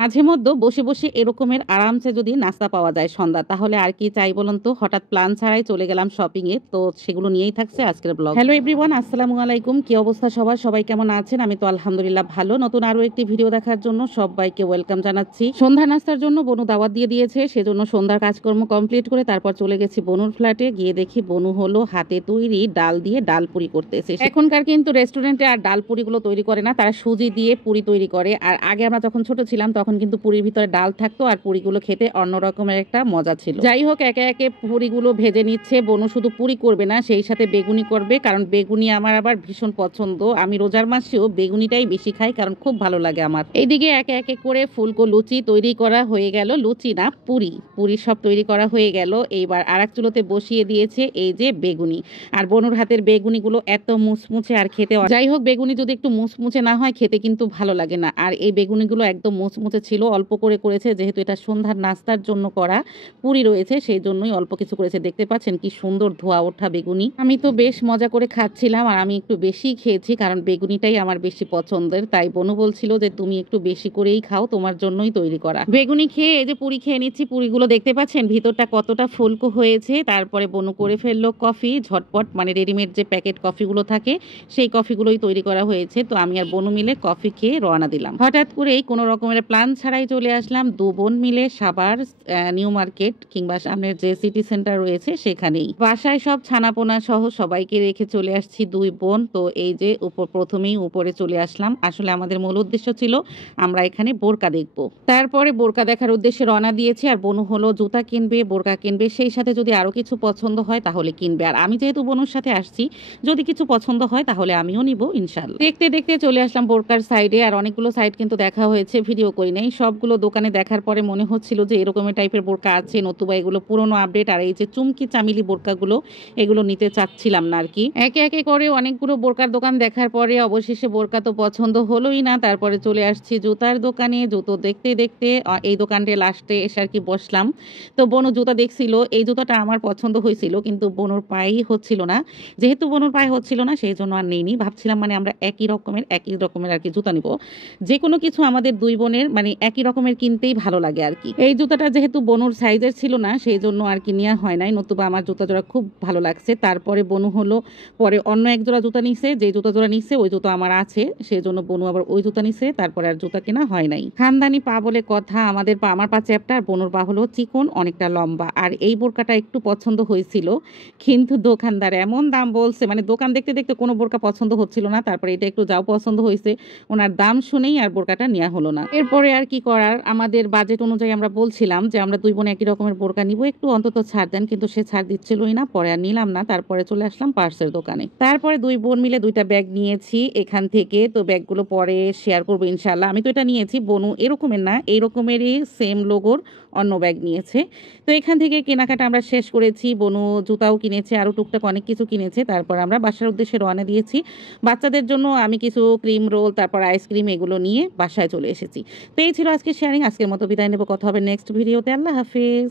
মাঝে মধ্যে বসে, বসে এরকমের আরামসে যদি নাস্তা পাওয়া যায় সন্ধ্যা তাহলে আর কি চাই বলুন তো? হঠাৎ প্ল্যান ছাড়াই চলে গেলাম শপিং এ। তো সেগুলো নিয়েই থাকছে আজকের ব্লগ। হ্যালো এভরিওয়ান, আসসালামু আলাইকুম। কি অবস্থা সবার? সবাই কেমন আছেন? আমি তো আলহামদুলিল্লাহ ভালো। নতুন আরো একটি ভিডিও দেখার জন্য সবাইকে ওয়েলকাম জানাচ্ছি। সন্ধ্যা নাস্তার জন্য বনু দাওয়াত দিয়ে দিয়েছে। সেজন্য সন্ধ্যার কাজকর্ম কমপ্লিট করে তারপর চলে গেছি বনুর ফ্ল্যাটে। গিয়ে দেখি বনু হলো হাতে তৈরি ডাল দিয়ে ডাল পুরি করতেছে। এখনকার কিন্তু রেস্টুরেন্টে আর ডাল পুরিগুলো তৈরি করে না, তারা সুজি দিয়ে পুরি তৈরি করে। আর আগে আমরা যখন ছোট ছিলাম তখন কিন্তু পুরির ভিতরে ডাল থাকতো আর পুরিগুলো খেতে অন্য রকমের একটা মজা ছিল। যাই হোক, একে একে পুরিগুলো ভেজে নিচ্ছে। বনু শুধু পুরি করবে না, সেই সাথে বেগুনি করবে, কারণ বেগুনি আমার আবার ভীষণ পছন্দ। আমি রোজার মাসেও বেগুনিটাই বেশি খাই, কারণ খুব ভালো লাগে আমার। এইদিকে একে একে করে ফুলকো লুচি তৈরি করা হয়ে গেল। লুচি না, পুরি পুরি সব তৈরি করা হয়ে গেল। এইবার আরেক চুলোতে বসিয়ে দিয়েছে এই যে বেগুনি। আর বনুর হাতের বেগুনিগুলো এত মুচমুচে আর খেতে, যাই হোক বেগুনি যদি একটু মুচমুচে না হয় খেতে কিন্তু ভালো লাগে না। আর এই বেগুনিগুলো একদম মুচমুচে ছিল, অল্প করে করেছে, যেহেতু এটা সন্ধ্যার নাস্তার জন্য করা পুরি রয়েছে সেই জন্যই অল্প কিছু করেছে। দেখতে পাচ্ছেন কি সুন্দর ধোয়া ওঠা বেগুনি। আমি তো বেশ মজা করে খাচ্ছিলাম আর আমি একটু বেশি খেয়েছি, কারণ বেগুনিটাই আমার বেশি পছন্দের। তাই বনু বলছিল যে তুমি একটু বেশি করেই খাও, তোমার জন্যই তৈরি করা। বেগুনি খেয়ে এই যে পুরি খেয়ে নিচ্ছি। পুরিগুলো দেখতে পাচ্ছেন ভিতরটা কতটা ফুলকো হয়েছে। তারপরে বনু করে ফেললো কফি ঝটপট, মানে রেডিমেড যে প্যাকেট কফিগুলো থাকে সেই কফিগুলোই তৈরি করা হয়েছে। তো আমি আর বনু মিলে কফি খেয়ে রওনা দিলাম। হঠাৎ করেই কোনো রকমের প্ল্যান ছাড়াই চলে আসলাম দু বোন মিলে সাভার নিউ মার্কেট কিংবা সামনের যে সিটি সেন্টার রয়েছে সেখানেই। বাসায় সব ছানাপোনা সহ সবাইকে রেখে চলে আসছি দুই বোন। তো এই যে প্রথমেই উপরে চলে আসলাম। আসলে আমাদের মূল উদ্দেশ্য ছিল আমরা এখানে বোরকা দেখব। তারপরে বোরকা দেখার উদ্দেশ্যে রওনা দিয়েছি। আর বনু হলো জুতা কিনবে, বোরকা কিনবে, সেই সাথে যদি আরো কিছু পছন্দ হয় তাহলে কিনবে। আর আমি যেহেতু বনুর সাথে আসছি, যদি কিছু পছন্দ হয় তাহলে আমিও নিব ইনশাল্লাহ। দেখতে দেখতে চলে আসলাম বোরকার সাইডে। আর অনেকগুলো সাইড কিন্তু দেখা হয়েছে, ভিডিও করি নাই। সবগুলো দোকানে দেখার পরে মনে হচ্ছিল যে এরকমের টাইপের বোরকা আছে, নতুবা এগুলো পুরনো আপডেট। আর এই যে চুমকি চামিলি বোরকাগুলো, এগুলো নিতে চাচ্ছিলাম না আর কি। একে একে করে অনেকগুলো বোরকার দোকান দেখার পরে অবশেষে বোরকা তো পছন্দ হলোই না। তারপরে চলে আসছি জুতার দোকানে। জুতো দেখতে দেখতে এই দোকানটা লাস্টে এসে আর কি বসলাম। তো বনু জুতা দেখছিল, এই জুতাটা আমার পছন্দ হয়েছিল কিন্তু বনুর পায়েই হচ্ছিল না। যেহেতু বনুর পায়ে হচ্ছিল না সেই জন্য আর নেইনি। ভাবছিলাম মানে আমরা একই রকমের আর কি জুতা নিব। যে কোনো কিছু আমাদের দুই বোনের মানে একই রকমের কিনতেই ভালো লাগে আর কি। এই জুতাটা যেহেতু বনুর সাইজের ছিল না সেই জন্য আর কি নেওয়া হয় নাই, নতুবা আমার জুতা জোড়া খুব ভালো লাগছে। তারপরে বনু হলো পরে অন্য এক জোড়া জুতা নিছে, যে জুতা জোড়া নিচ্ছে ওই জুতা আমার আছে, সেই জন্য বনু আবার ওই জুতা নিছে। তারপরে আর জুতা কেনা হয় নাই। খানদানি পা বলে কথা, আমাদের পা, আমার পা চ্যাপ্টা আর বনুর পা হলো চিকন, অনেকটা লম্বা। আর এই বোরকাটা একটু পছন্দ হয়েছিল, কিন্তু দোকানদার এমন দাম বলছে, মানে দোকান দেখতে দেখতে কোনো বোরকা পছন্দ হচ্ছিল না। তারপরে এটা একটু যাও পছন্দ হয়েছে, ওনার দাম শুনেই আর বোরকাটা নেওয়া হলো না। এরপরে আর কি করার, আমাদের বাজেট অনুযায়ী আমরা বলছিলাম যে আমরা দুই বোন একই রকমের বোরকা নিব, একটু অন্তত ছাড় দেন, কিন্তু সে ছাড় দিচ্ছিলই না। পরে আর নিলাম না। তারপরে চলে আসলাম পার্সের দোকানে। তারপরে দুই বোন মিলে দুইটা ব্যাগ নিয়েছি এখান থেকে। তো ব্যাগগুলো পরে শেয়ার করবো ইনশাল্লাহ। আমি তো এটা নিয়েছি, বনু এরকমের না, এই রকমেরই সেম লোগোর অন্য ব্যাগ নিয়েছে। তো এখান থেকে কেনাকাটা আমরা শেষ করেছি। বনু জুতাও কিনেছে, আরও টুকটাক অনেক কিছু কিনেছে। তারপর আমরা বাসার উদ্দেশ্যে রওনা দিয়েছি। বাচ্চাদের জন্য আমি কিছু ক্রিম রোল, তারপর আইসক্রিম, এগুলো নিয়ে বাসায় চলে এসেছি। তো এই ছিল আজকে শেয়ারিং। আজকের মতো বিদায় নেব, কথা হবে নেক্সট ভিডিওতে। আল্লাহ হাফিজ।